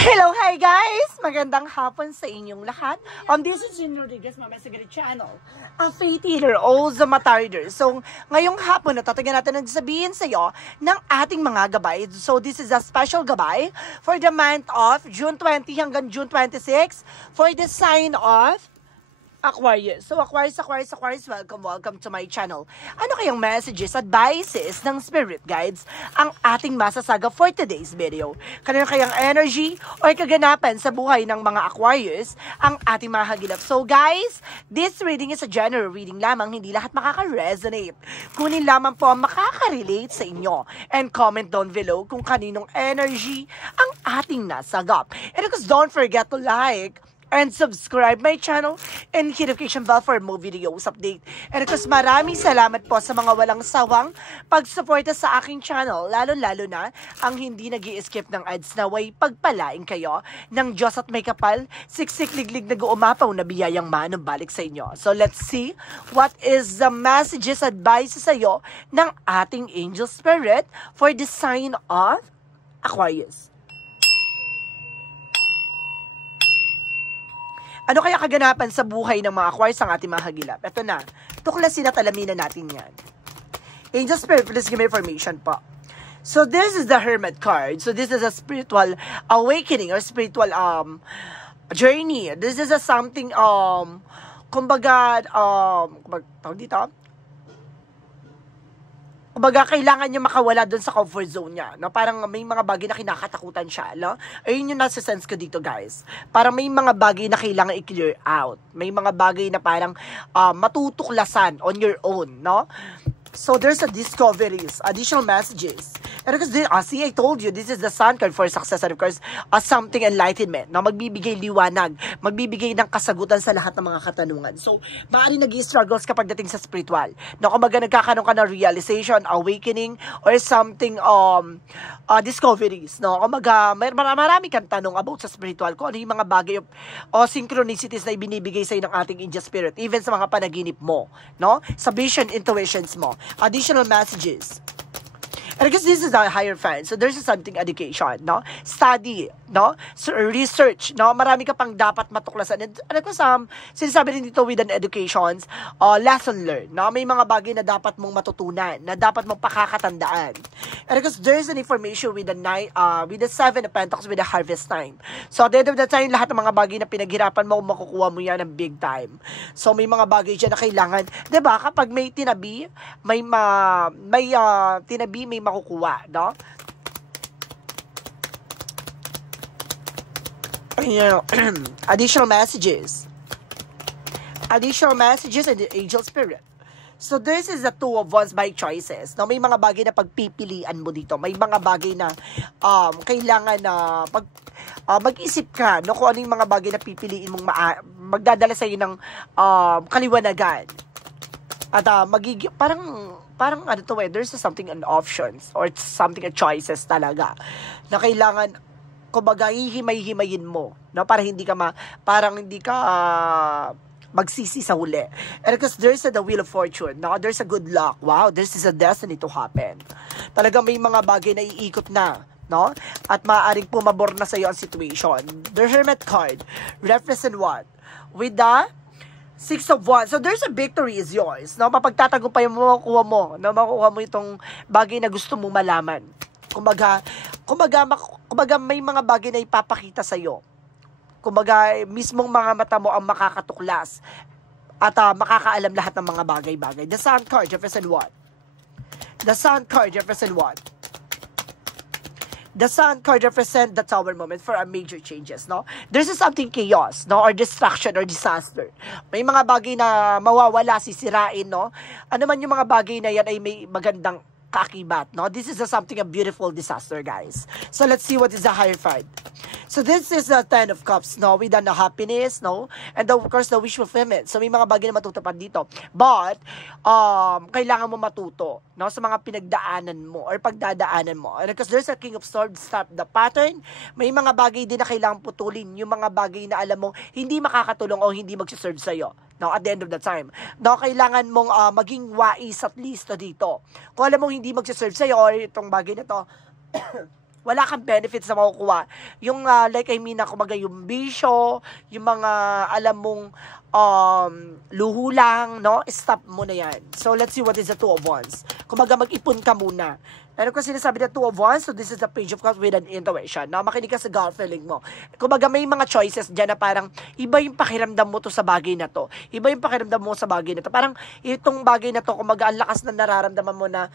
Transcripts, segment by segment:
Hello, hi guys! Magandang hapon sa inyong lahat. This is Jean Rodriguez, Mama Sigrid Channel. A faith healer, also matarder. So, ngayong hapon, natatagan natin nagsabihin sa iyo ng ating mga gabay. So, this is a special gabay for the month of June 20 hanggang June 26 for the sign of Aquarius. So, Aquarius, welcome to my channel. Ano kayang messages, advices ng spirit guides ang ating masasaga for today's video? Kanino kayang energy o kaganapan sa buhay ng mga Aquarius ang ating mahagilap? So, guys, this reading is a general reading lamang, hindi lahat makaka-resonate. Kunin lamang po ang makaka-relate sa inyo. And comment down below kung kaninong energy ang ating nasagap. And of course, don't forget to like and subscribe my channel and hit notification bell for more videos update. And of course, maraming salamat po sa mga walang sawang pagsuporta sa aking channel, lalo-lalo na ang hindi nag-i-skip ng ads na way pagpalain kayo ng Diyos at may kapal, siksik-liglig nag-uumapaw na biyayang manumbalik sa inyo. So let's see what is the messages, advices sa iyo ng ating angel spirit for the sign of Aquarius. Ano kaya kaganapan sa buhay ng mga Aquarius ang ating mahagilap? Ito na. Tuklasin at alamin na natin yan. Angel Spirit, please give me information po. So, this is the Hermit card. So, this is a spiritual awakening or spiritual journey. This is a something, kumbaga, tawag dito? Kumbaga, kailangan niya makawala doon sa comfort zone niya. No? Parang may mga bagay na kinakatakutan siya. No? Ayun yung nasa sense ko dito, guys. Parang may mga bagay na kailangan i-clear out. May mga bagay na parang matutuklasan on your own. No? So, there's a discoveries, additional messages. And because, see, I told you, this is the sun card for success. And of course, something enlightenment. Na magbibigay liwanag, magbibigay ng kasagutan sa lahat ng mga katanungan. So, maaari nag-i-struggles kapag dating sa spiritual. Na kumbaga nagkakaroon ka ng realization, awakening, or something, discoveries. No? Kumbaga, marami kang tanong about sa spiritual. Kung ano yung mga bagay o synchronicities na ibinibigay sa ng ating angel spirit. Even sa mga panaginip mo. No? Sa vision, intuitions mo. Additional messages. And because this is a higher fan, so there's something education, no? Study, no? So, research, no? Marami ka pang dapat matuklasan. And because sinasabi rin dito with an educations, lesson learned, no? May mga bagay na dapat mong matutunan, na dapat mong pakakatandaan. And because there's an information with the Seven of Pentacles with the harvest time. So at the end of the time, lahat ng mga bagay na pinaghirapan mo, makukuha mo yan ng big time. So may mga bagay dyan na kailangan, 'di ba? Kapag may tinabi, may tinabi, may makukuha, no? Additional messages and the angel spirit. So this is the two of wands by choices. No, may mga bagay na pagpipilian mo dito. May mga bagay na kailangan na mag-isip ka, no, kung ano yung mga bagay na pipiliin mong magdadala sa iyo ng kaliwanagan. At magiging parang ano to, there's something an options or something a choices talaga na kailangan kumbaga hihimay-himayin mo, no, para hindi ka magsisi sa huli. And because there's the wheel of fortune, no? There's a good luck. Wow, this is a destiny to happen. Talagang may mga bagay na iikot na, no? At maaaring pumabor na sa iyo ang situation. The Hermit card represent what? With the Six of Wands. So there's a victory is yours, no? Mapagtatagumpay mo, makukuha mo, no? Makukuha mo itong bagay na gusto mo malaman. Kumbaga may mga bagay na ipapakita sa iyo. Kumbaga, mismong mga mata mo ang makakatuklas at makakaalam lahat ng mga bagay-bagay. The Sun card represent what? The Sun card represent what? The Sun card represent the Tower moment for a major changes, no? There's something chaos, no? Or destruction or disaster. May mga bagay na mawawala, sisirain, no? Ano man yung mga bagay na yan ay may magandang kaakibat, no? This is something a beautiful disaster, guys. So let's see what is the higher card. So this is the Ten of Cups, no? With the happiness, no? And of course, the wish fulfillment. So may mga bagay na matutupad dito. But, kailangan mo matuto, no? Sa mga pinagdaanan mo or pagdadaanan mo. And because there's a King of Swords, stop the pattern. May mga bagay din na kailangan putulin. Yung mga bagay na alam mo, hindi makakatulong o hindi magsiserve sa'yo. No, at the end of the time. No, kailangan mong maging wais at least dito. Kung alam mong hindi magsiserve sa'yo or itong bagay na to, wala kang benefits na makukuha. Yung, like I mean, kumbaga yung bisyo, yung mga, alam mong, luho lang, no? Stop mo na yan. So, let's see what is the Two of Wands. Kumbaga, mag-ipon ka muna. Pero kung sinasabi na Two of Wands, so this is the Page of Cups with an intuition. No? Makinig ka sa gut feeling mo. Kumbaga, may mga choices dyan na parang, iba yung pakiramdam mo to sa bagay na to. Iba yung pakiramdam mo sa bagay na to. Parang, itong bagay na to, kumbaga, ang lakas na nararamdaman mo na,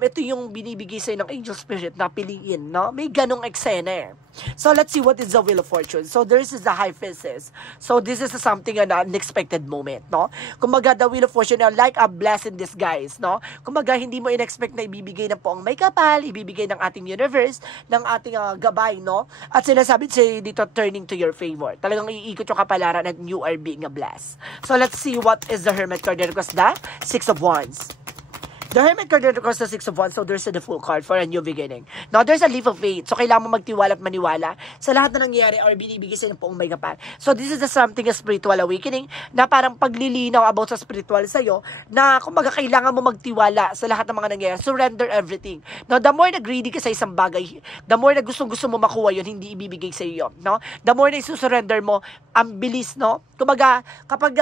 ito yung binibigay sa'yo ng angel spirit na piliin, no? May ganong eksena eh. So, let's see what is the Wheel of Fortune. So, this is the High Priestess. So, this is something, an unexpected moment, no? Kumbaga, the Wheel of Fortune, like a blessing disguise, no? Kumbaga, hindi mo in-expect na ibibigay ng poong may kapal, ibibigay ng ating universe, ng ating gabay, no? At sinasabi sa'yo dito, turning to your favor. Talagang iikot yung kapalaran at you are being blessed. So, let's see what is the Hermit card. There goes the Six of Wands. The Hermit card across the Six of Wands, so there's the Full card for a new beginning. Now, there's a leap of faith. So, kailangan mo magtiwala at maniwala sa lahat na nangyayari or binibigay sa ng poong may kapal. So, this is the something a spiritual awakening na parang paglilinaw about sa spiritual sa'yo na kumbaga kailangan mo magtiwala sa lahat ng mga nangyayari. Surrender everything. Now, the more na greedy ka sa isang bagay, the more na gusto mo makuha yun, hindi ibibigay sa iyo. No? The more na isusurrender mo, ang bilis, no? Kumbaga, kapag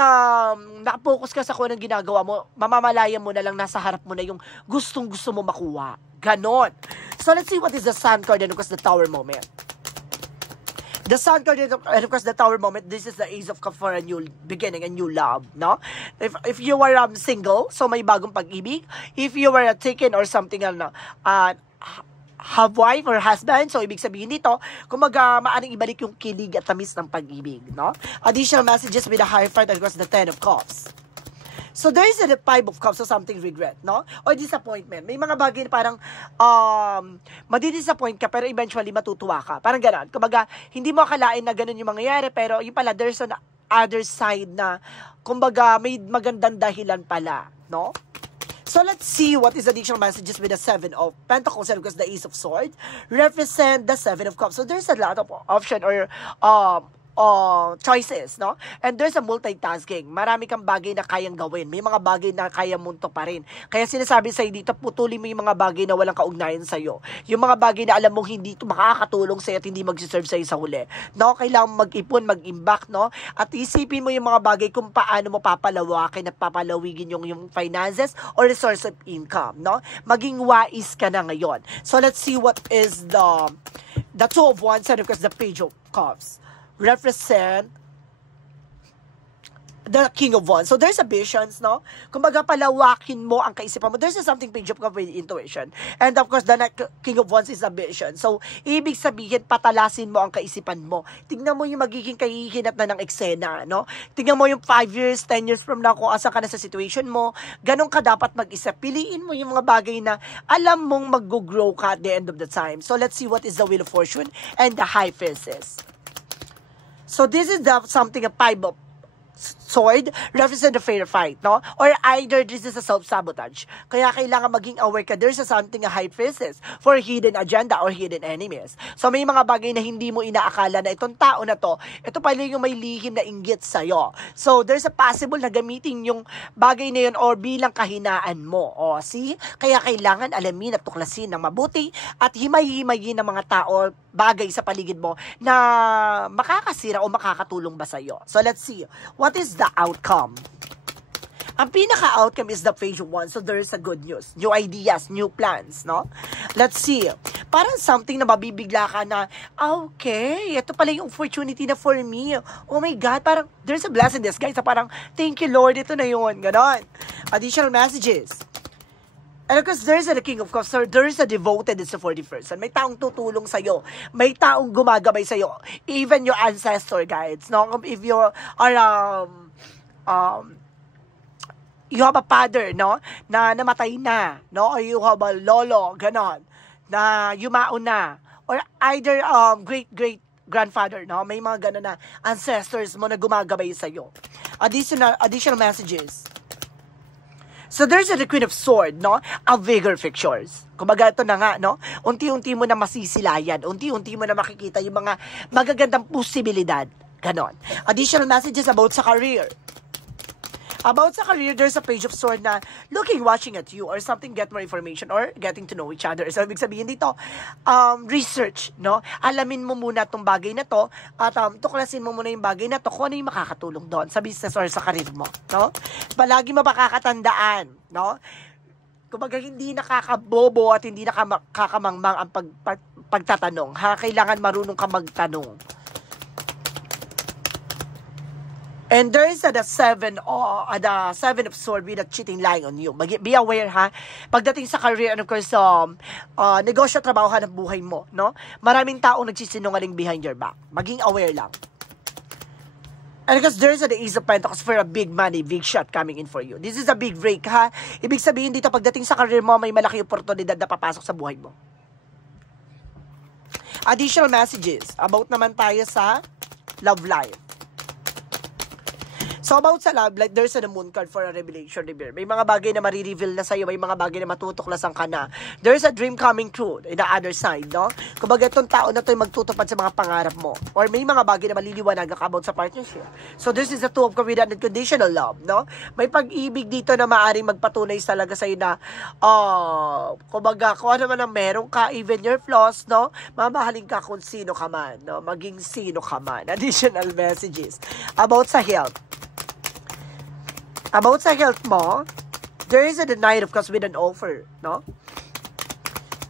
nakapokus ka sa kung anong ginagawa mo, mamamalaya mo na lang nasa harap mo na yung gustong-gusto mo makuha. Ganon. So, let's see what is the Sun card and of course the Tower moment. The Sun card and of course the Tower moment, this is the Ace of Cups for a new beginning, a new love, no? If you are single, so may bagong pag-ibig. If you are taken or something, have wife or husband, so ibig sabihin dito, kumaga maaring ibalik yung kilig at tamis ng pag-ibig, no? Additional messages with the Hierophant and of course the Ten of Cups. So, there is a Five of Cups, so something regret, no? Or disappointment. May mga bagay na parang, madidisappoint ka, pero eventually matutuwa ka. Parang gano'n. Kumbaga, hindi mo akalain na gano'n yung mangyayari, pero yung pala, there's an other side na, kumbaga, may magandang dahilan pala, no? So, let's see what is additional messages with the Seven of Pentacles and because the Ace of Swords represent the Seven of Cups. So, there's a lot of option or, choices, no? And there's a multitasking. Marami kang bagay na kayang gawin. May mga bagay na kaya mong tuparin. Kaya sinasabi sa'yo dito, putulin mo yung mga bagay na walang kaugnayan sa'yo. Yung mga bagay na alam mong hindi makakatulong sa'yo at hindi magsiserve sa'yo sa huli. No? Kailangan mag-ipon, mag-imbak, no? At isipin mo yung mga bagay kung paano mo papalawakin at papalawigin yung finances or resource of income, no? Maging wais ka na ngayon. So, let's see what is the Two of Wands and of course the Page of Cups represent the King of Wands. So, there's a visions, no? Kumbaga, palawakin mo ang kaisipan mo. There's a something Page of Cups with intuition. And of course, the King of Wands is a vision. So, ibig sabihin, patalasin mo ang kaisipan mo. Tingnan mo yung magiging kahihinat na ng eksena, no? Tingnan mo yung 5 years, 10 years from now, kung asan ka na sa situation mo. Ganon ka dapat mag-isip. Piliin mo yung mga bagay na alam mong mag-grow ka at the end of the time. So, let's see what is the Wheel of Fortune and the High Priestess. So, this is the something a Five of Sword represent the fair fight, no? Or either this is a self-sabotage. Kaya kailangan maging aware ka. There's a something a High Priestess for hidden agenda or hidden enemies. So, may mga bagay na hindi mo inaakala na itong tao na to, ito pala yung may lihim na inggit sa'yo. So, there's a possible na gamitin yung bagay na yun or bilang kahinaan mo. O, see? Kaya kailangan alamin at tuklasin ng mabuti at himay-himayin ng mga tao bagay sa paligid mo na makakasira o makakatulong ba sa'yo. So, let's see. What is the outcome? Ang pinaka-outcome is the Page of Wands. So, there is a good news. New ideas, new plans, no? Let's see. Parang something na mabibigla ka na, okay, ito pala yung opportunity na for me. Oh my God, parang there's a blessing this, guys. Parang, thank you, Lord, ito na yun. Ganon. Additional messages. And of course, there's the King of Cups. So, there's a devoted is the 41st. And may taong tutulong sa'yo. May taong gumagabay sa'yo. Even your ancestor guides. No? If you are, you have a father, no? Na namatay na. No? Or you have a lolo, ganon. Na yumao na. Or either great-great-grandfather, no? May mga ganon na ancestors mo na gumagabay sa'yo. Additional messages. So, there's the Queen of Swords, no? A vigor fixtures. Kumbaga, ito na nga, no? Unti-unti mo na masisilayan. Unti-unti mo na makikita yung mga magagandang posibilidad. Ganon. Additional messages about sa career. About sa career, there's a page of sword na looking, watching at you, or something, get more information, or getting to know each other. So, ibig sabihin dito, research, no? Alamin mo muna itong bagay na to, at tuklasin mo muna yung bagay na to, kung ano yung makakatulong doon sa business or sa career mo, no? Palagi mapakakatandaan, no? Kumbaga, hindi nakakabobo at hindi nakakamangmang ang pagtatanong, ha? Kailangan marunong ka magtanong. And there is the seven of swords with a cheating lying on you. Be aware, ha? Pagdating sa career, and of course, negosyo, trabaho, hanap buhay mo, no? Maraming taong nagsisinungaling behind your back. Maging aware lang. And because there is the Ace of Pentacles for a big money, big shot coming in for you. This is a big break, ha? Ibig sabihin dito, pagdating sa career mo, may malaki oportunidad na papasok sa buhay mo. Additional messages. About naman tayo sa love life. So, about sa love life, there's a moon card for a revelation. May mga bagay na marireveal na sa'yo, may mga bagay na matutuklasan ka na. There's a dream coming true in the other side, no? Kumbaga, itong tao na ito ay magtutupad sa mga pangarap mo. Or may mga bagay na maliliwanag ka about sa partnership. So, this is the two of cups with unconditional love, no? May pag-ibig dito na maaaring magpatunay talaga sa'yo na, kumbaga, kung ano man ang meron ka, even your flaws, no? Mamahalin ka kung sino ka man, no? Maging sino ka man. Additional messages. About sa health. About sa health mo, there is a Knight of Cups with an offer, no?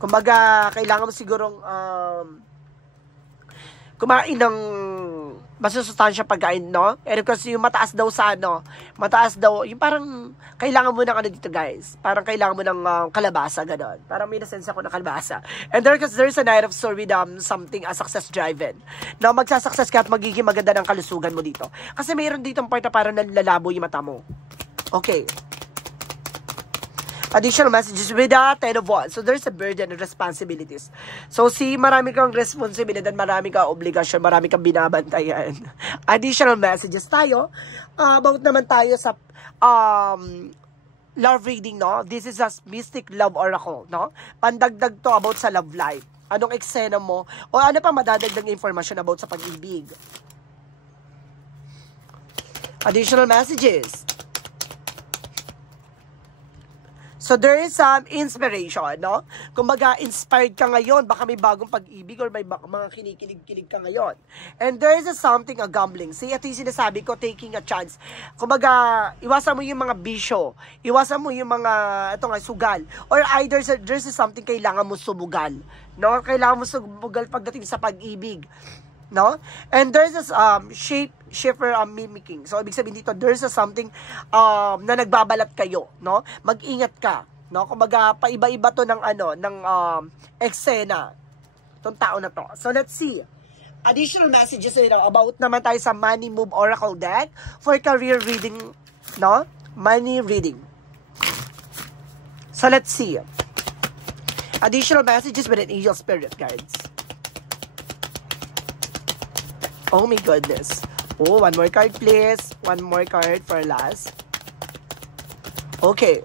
Kumbaga, kailangan mo sigurong kumain ng masusustansya pagkain, no? And kasi yung mataas daw sa mataas daw, yung parang kailangan mo ng dito, guys. Parang kailangan mo ng kalabasa, gano'n. Parang may nasense ako ng kalabasa. And there's a Knight of Swords with something, a success driven. Na magsasuccess ka at magiging maganda ng kalusugan mo dito. Kasi mayroon dito part na parang nalalabo yung mata mo. Okay. Additional messages with the Ten of Wands. So, there's a burden and responsibilities. So, marami kang responsibilidad, marami kang obligasyon, marami kang binabantayan. Additional messages tayo. About naman tayo sa love reading, no? This is a mystic love oracle, no? Pandagdag to about sa love life. Anong eksena mo? O ano pa madadagdag information about sa pag-ibig? Additional messages. So, there is some inspiration, no? Kumbaga, inspired ka ngayon, baka may bagong pag-ibig or may mga kinikilig-kilig ka ngayon. And there is something, a gambling. See, ito yung sinasabi ko, taking a chance. Kumbaga, iwasan mo yung mga bisyo. Iwasan mo yung mga, sugal. Or either, there's something kailangan mo sumugal. No? Kailangan mo sumugal pagdating sa pag-ibig. No? And there's this shifter mimicking. So, ibig sabihin dito, there's something na nagbabalat kayo, no? Mag-ingat ka, no? Kumbaga, paiba-iba to ng eksena itong tao na to. So, let's see. Additional messages about naman tayo sa Money Move Oracle deck for career reading, no? Money reading. So, let's see. Additional messages with an angel spirit guides. Oh my goodness. Oh, one more card please. One more card for last. Okay.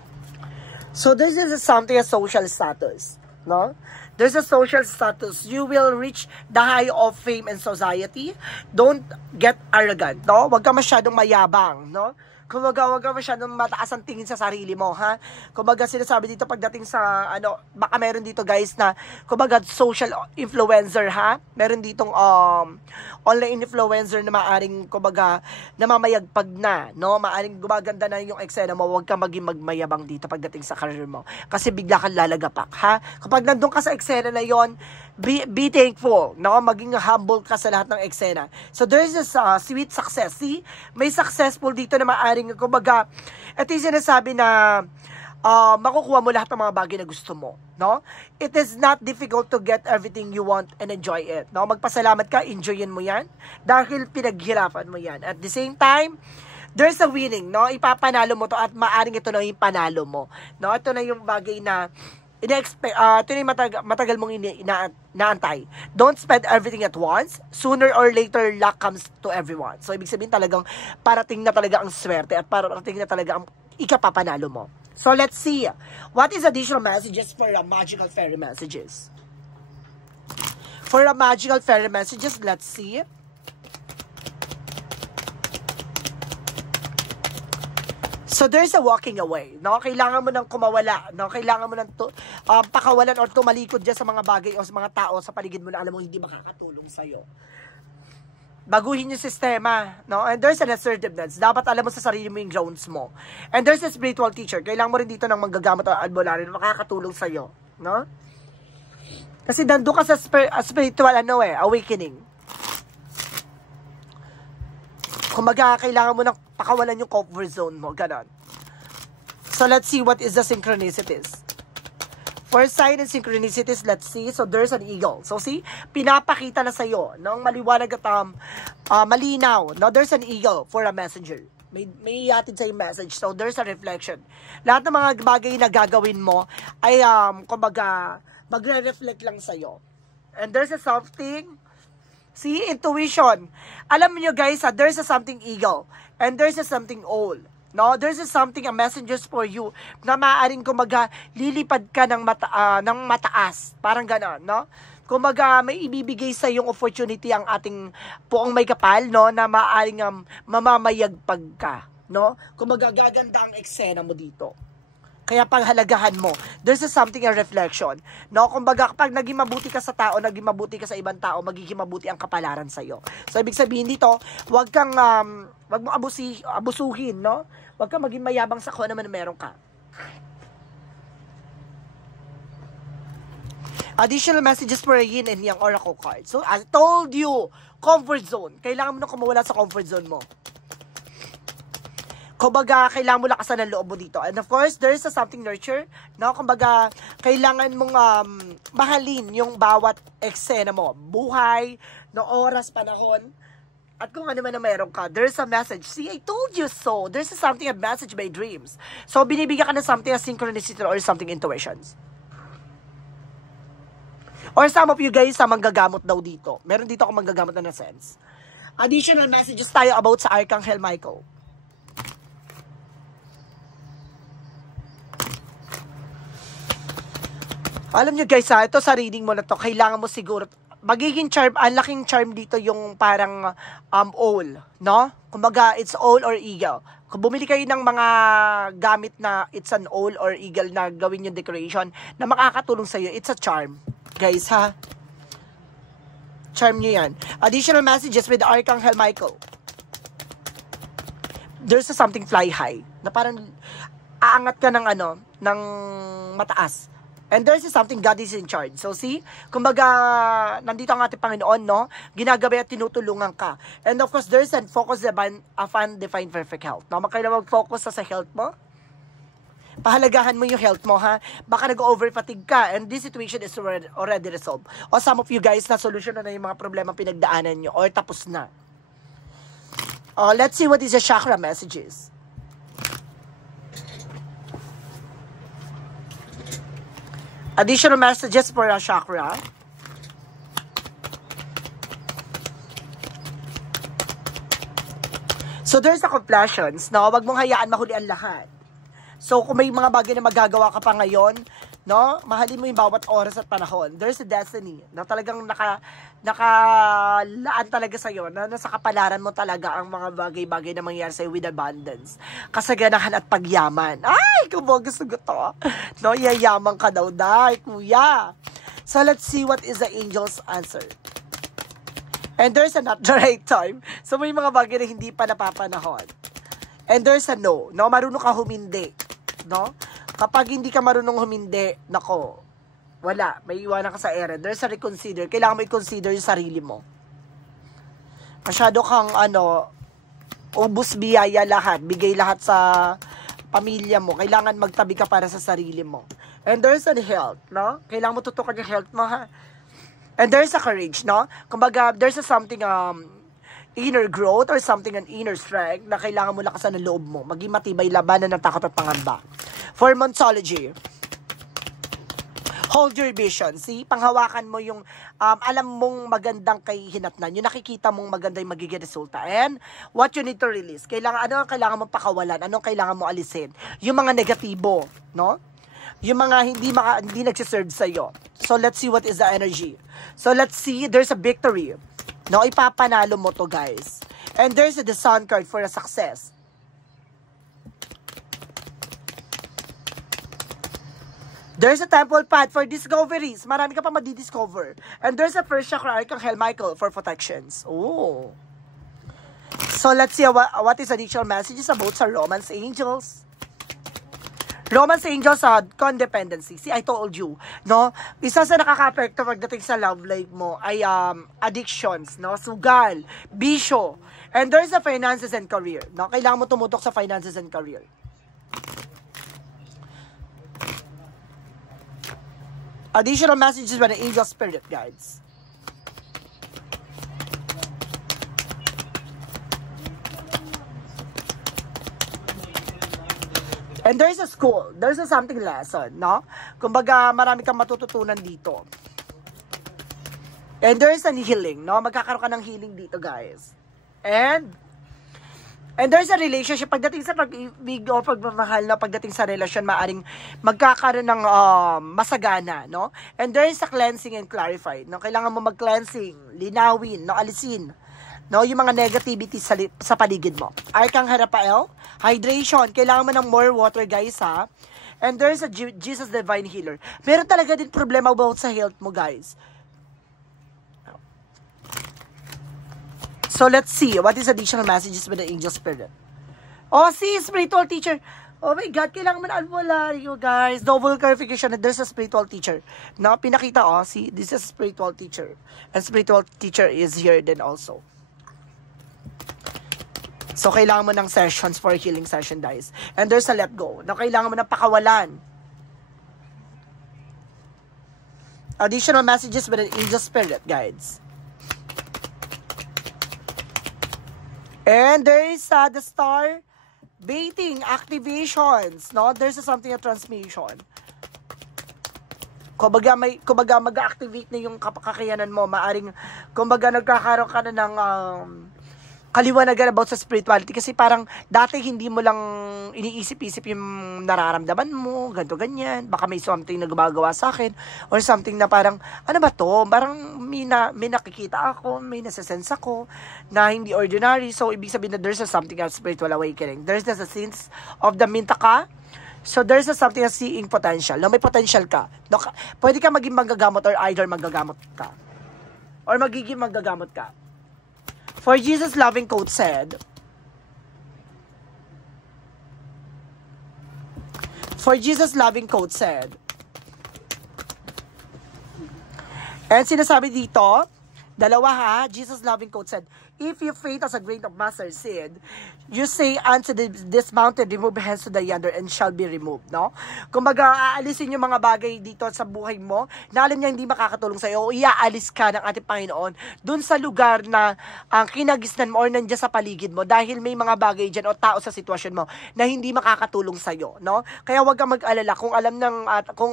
So this is something a social status. No? There's a social status. You will reach the high of fame and society. Don't get arrogant. No? Huwag ka masyadong mayabang. No? Kumbaga, huwag ka masyadong mataas ang tingin sa sarili mo, ha? Kumbaga, sinasabi dito pagdating sa, baka meron dito, guys, na, kumbaga, social influencer, ha? Meron ditong, online influencer na maaring, kumbaga, namamayagpag na, no? Maaring gumaganda na yung eksena mo, huwag ka maging magmayabang dito pagdating sa career mo. Kasi bigla kang lalagapak, ha? Kapag nandun ka sa eksena na yon, be thankful, no? Maging humble ka sa lahat ng eksena. So, there's this sweet success. See? May successful dito na maaring, kumbaga, ito yung sinasabi na makukuha mo lahat ng mga bagay na gusto mo, no? It is not difficult to get everything you want and enjoy it, no? Magpasalamat ka, enjoyin mo yan, dahil pinaghirapan mo yan. At the same time, there's a winning, no? Ipapanalo mo to at maaring ito na yung panalo mo, no? Ito na yung bagay na ito na yung matagal mong inaantay. Don't spend everything at once. Sooner or later, luck comes to everyone. So, ibig sabihin talagang parating na talaga ang swerte at parating na talaga ang ikapapanalo mo. So, let's see. What is additional messages for magical fairy messages? For magical fairy messages, let's see. So there's a walking away, no? Kailangan mo nang kumawala, no? Kailangan mo nang pakawalan or tumalikod dyan sa mga bagay o sa mga tao sa paligid mo na alam mo hindi makakatulong sa'yo. Baguhin yung sistema, no? And there's an assertiveness. Dapat alam mo sa sarili mo yung grounds mo. And there's a spiritual teacher. Kailangan mo rin dito ng manggagamot o albularyo na makakatulong sa'yo, no? Kasi nandun ka sa spiritual, awakening. Kumbaga, kailangan mo nang pakawalan yung comfort zone mo. Ganon. So, let's see what is the synchronicities. For sign and synchronicities, let's see. So, there's an eagle. So, see? Pinapakita na sa'yo ng maliwanag at malinaw. No? There's an eagle for a messenger. May yatid sa'yo message. So, there's a reflection. Lahat ng mga bagay na gagawin mo ay, kumbaga, magre-reflect lang sa'yo. And there's a something. See, intuition. Alam niyo guys, there's a something eagle and there's a something owl. No, there's a something, a messengers for you na maaaring kumaga lilipad ka ng mataas. Parang gano'n, no? Kumaga may ibibigay sa yung opportunity ang ating poong may kapal, no, na maaaring mamamayagpag ka, no? Kumaga gaganda ang eksena mo dito. Kaya panghalagahan mo. There's a something, a reflection. No? Kumbaga, kapag naging mabuti ka sa tao, naging mabuti ka sa ibang tao, magiging mabuti ang kapalaran sa'yo. So, ibig sabihin dito, wag mo abusuhin, no? Wag kang maging mayabang sa kung naman meron ka. Additional messages for Yin and Yang Oracle card. So, I told you, comfort zone. Kailangan mo na kumawala sa comfort zone mo. Kumbaga, kailangan mo lakasan ng loob mo dito. And of course, there is a something nurture, no? Kumbaga, kailangan mong mahalin yung bawat eksena mo. Buhay, no, oras, panahon, at kung ano man na meron ka. There's a message. See, I told you so. There's a something, a message by dreams. So, binibigyan ka ng something, a synchronicity or something intuitions. Or some of you guys, manggagamot daw dito. Meron dito ako manggagamot na sense. Additional messages tayo about sa Archangel Michael. Alam nyo guys, ito sa reading mo na to, kailangan mo siguro, magiging charm, ang laking charm dito yung parang owl, no? Kumbaga, it's owl or eagle. Kung bumili kayo ng mga gamit na it's an owl or eagle na gawin yung decoration, na makakatulong sa'yo, it's a charm. Guys, ha? Charm nyo yan. Additional messages with Archangel Michael. There's a something fly high, na parang aangat ka ng ng mataas. And there's something God is in charge. So see, kumbaga, nandito ang ating Panginoon, no? Ginagabay at tinutulungan ka. And of course, there's a focus upon divine perfect health. No? Kailangan mag-focus sa health mo. Pahalagahan mo yung health mo, ha? Baka nag-over-fatigue ka and this situation is already resolved. O some of you guys, na solution na yung mga problema pinagdaanan nyo or tapos na. Let's see what is the chakra messages. Additional messages for a chakra. So, there's a complaisance, no? Wag mong hayaan mahuli ang lahat. So, kung may mga bagay na magagawa ka pa ngayon, no? Mahalin mo yung bawat oras at panahon. There's a destiny na talagang nakalaan talaga sa'yo, na nasa kapalaran mo talaga ang mga bagay-bagay na mangyayari sa'yo with abundance. Kasaganahan at pagyaman. Ay, kumbaga gusto ko to. No, yayaman ka daw, dahil, kuya. So, let's see what is the angel's answer. And there's a not the right time. So, may mga bagay na hindi pa napapanahon. And there's a no. No, marunong ka humindi. No? Kapag hindi ka marunong humindi, nako, wala, may iwanan ka sa ere. There's a reconsider. Kailangan mo i-consider yung sarili mo. Masyado kang, ubus biyaya lahat, bigay lahat sa pamilya mo. Kailangan magtabi ka para sa sarili mo. And there's a health, no? Kailangan mo tutukan yung health mo, ha? And there's a courage, no? Kumbaga, there's a something, inner growth or something, an inner strength na kailangan mo lakasan ng loob mo. Maging matibay labanan ng takot at pangamba. For Monsology, hold your vision. See, panghawakan mo yung alam mong magandang kahihinatnan. Yung nakikita mong maganda yung magiging resulta. And what you need to release. Ano ang kailangan mong pakawalan? Ano ang kailangan mong alisin? Yung mga negatibo, no? Yung mga hindi nagsiserve sa'yo. So, let's see what is the energy. So, let's see, there's a victory. No, ipapanalo mo to, guys. And there's the Sun card for a success. There's a temple path for discoveries. Marami ka pa madidiscover. And there's a first chakra Archangel Michael for protections. Oh. So let's see what is additional messages about sa Romance Angels. Romance Angels sa codependency. See, I told you, no? Isa sa nakaka-apekto pagdating sa love life mo ay addictions, no? Sugal, bisyo. And there's a finances and career, no? Kailangan mo tumutok sa finances and career. Additional messages by the angel spirit guides. And there's a school. There's a something lesson, no? Kumbaga, marami kang matututunan dito. And there's an healing, no? Magkakaroon ka ng healing dito, guys. And there's a relationship. Pagdating sa pag-ibig o pagmamahal, no? Pagdating sa relasyon, maaring magkakaroon ng masagana, no? And there's a cleansing and clarify, no? Kailangan mo mag-cleansing, linawin, no? Alisin, no? Yung mga negativity sa paligid mo. Archangel Raphael, hydration. Kailangan mo ng more water, guys, ha? And there's a Jesus Divine Healer. Meron talaga din problema about sa health mo, guys. So, let's see. What is additional messages with the angel spirit? Oh, see, spiritual teacher. Oh my God, kailangan mo na albularyo, guys. Double clarification. There's a spiritual teacher. No, pinakita, oh, see, this is a spiritual teacher. And spiritual teacher is here then also. So, kailangan mo ng sessions for healing session, guys. And there's a let go. Na kailangan mo ng pakawalan. Additional messages with an angel spirit, guides. And there is the star baiting activations. No? There's something a transmission. Kumbaga, mag-activate na yung kakayanan mo. Maaring, kumbaga, nagkakaroon ka na ng kaliwanagan about sa spirituality kasi parang dati hindi mo lang iniisip-isip yung nararamdaman mo, ganto ganyan, baka may something na gumagawa sa akin or something na parang, ano ba to? Parang may nakikita ako, may nasasense ako na hindi ordinary. So, ibig sabihin na there's a something else spiritual awakening. There's a sense of the Mintaka. So, there's a something as seeing potential. Na may potential ka. No, pwede ka maging manggagamot or either manggagamot ka. Or magiging manggagamot ka. For Jesus' loving quote said, and sinasabi dito, dalawa ha, Jesus' loving quote said, if you faith as a grain of mustard seed, you say unto this mountain, remove hence to the yonder and shall be removed, no? Kumbaga, aalisin yung mga bagay dito sa buhay mo na alam niya hindi makakatulong sa'yo o iaalis ka ng ating Panginoon dun sa lugar na ang kinagisnan mo or nandiyan sa paligid mo dahil may mga bagay dyan o tao sa sitwasyon mo na hindi makakatulong sa'yo, no? Kaya huwag kang mag-alala kung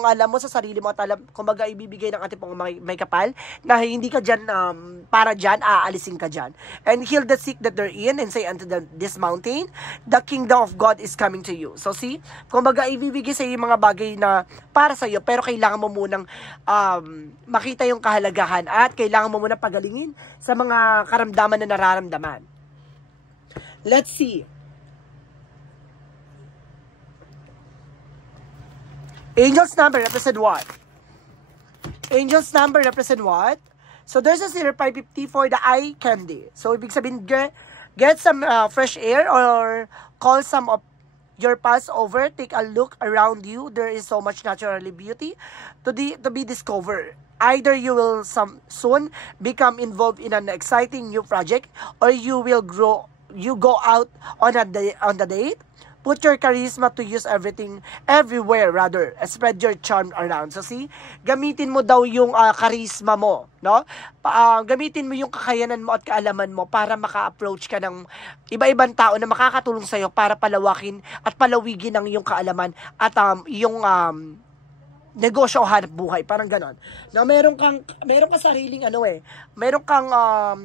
alam mo sa sarili mo at alam, kumbaga, ibibigay ng ating Panginoon may kapal na hindi ka dyan, para dyan, aalisin ka dyan. And heal the sick that they're in and say unto this mountain, the kingdom of God is coming to you. So see, kumbaga ibibigay sa iyo mga bagay na para sa iyo, pero kailangan mo munang makita yung kahalagahan at kailangan mo munang pagalingin sa mga karamdaman na nararamdaman. Let's see. Angel's number represent what? Angel's number represent what? So, there's a 0550 for the eye candy. So, ibig sabihin, get some fresh air or call some of your past over. Take a look around you. There is so much natural beauty to be discovered. Either you will soon become involved in an exciting new project or you go out on the date. Put your charisma to use everywhere rather. Spread your charm around. So see, gamitin mo daw yung charisma mo, no? Gamitin mo yung kakayanan mo at kaalaman mo para maka-approach ka ng iba-ibang tao na makakatulong sa'yo para palawakin at palawigin ang iyong kaalaman at yung negosyo o hanap buhay. Parang ganon. No, meron kang sariling meron kang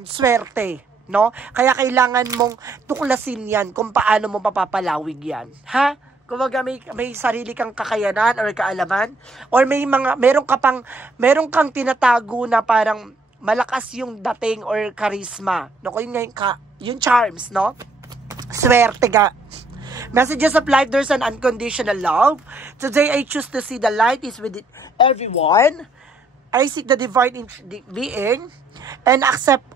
swerte. No? Kaya kailangan mong tuklasin yan kung paano mo mapapalawig yan. Ha? Kumbaga may sarili kang kakayanan or kaalaman or meron kang tinatago na parang malakas yung dating or charisma. No? Yung charms, no? Swerte ka. Messages of life, there's an unconditional love. Today, I choose to see the light is within everyone. I seek the divine being and accept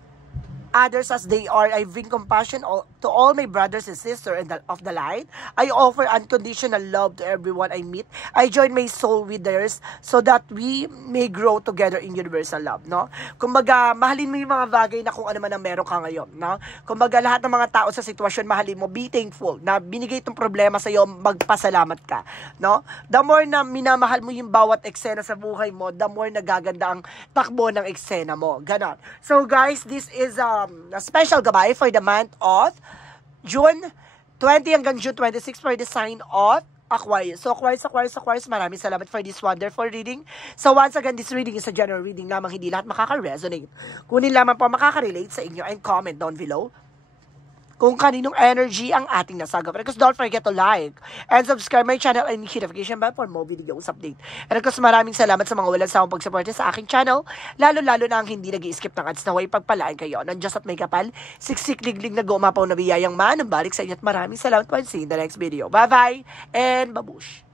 others as they are. I bring compassion to all my brothers and sisters of the light. I offer unconditional love to everyone I meet. I join my soul with theirs so that we may grow together in universal love, no? Kumbaga, mahalin mo yung mga bagay na kung ano man ang meron ka ngayon, no? Kumbaga, lahat ng mga tao sa sitwasyon, mahalin mo, be thankful na binigay itong problema sa iyo, magpasalamat ka, no? The more na minamahal mo yung bawat eksena sa buhay mo, the more nagaganda ang takbo ng eksena mo. Ganon. So guys, this is a special gabay for the month of June 20 hanggang June 26 for the sign of Aquarius. So Aquarius, maraming salamat for this wonderful reading. So once again, this reading is a general reading lamang, hindi lahat makaka-resonate. Kunin lamang po makaka-relate sa inyo and comment down below kung kaninong energy ang ating nasagap. And of course, don't forget to like and subscribe my channel and hit notification bell for more videos update. And of course, maraming salamat sa mga walang sawang pagsuporta sa aking channel, lalo-lalo na ang hindi nag-i-skip ng ads na way pagpalaan kayo. Nandiyan at may kapal, siksik-liglig na gumapaw na biyayang manambalik sa inyo at maraming salamat po and see you in the next video. Bye-bye and babush!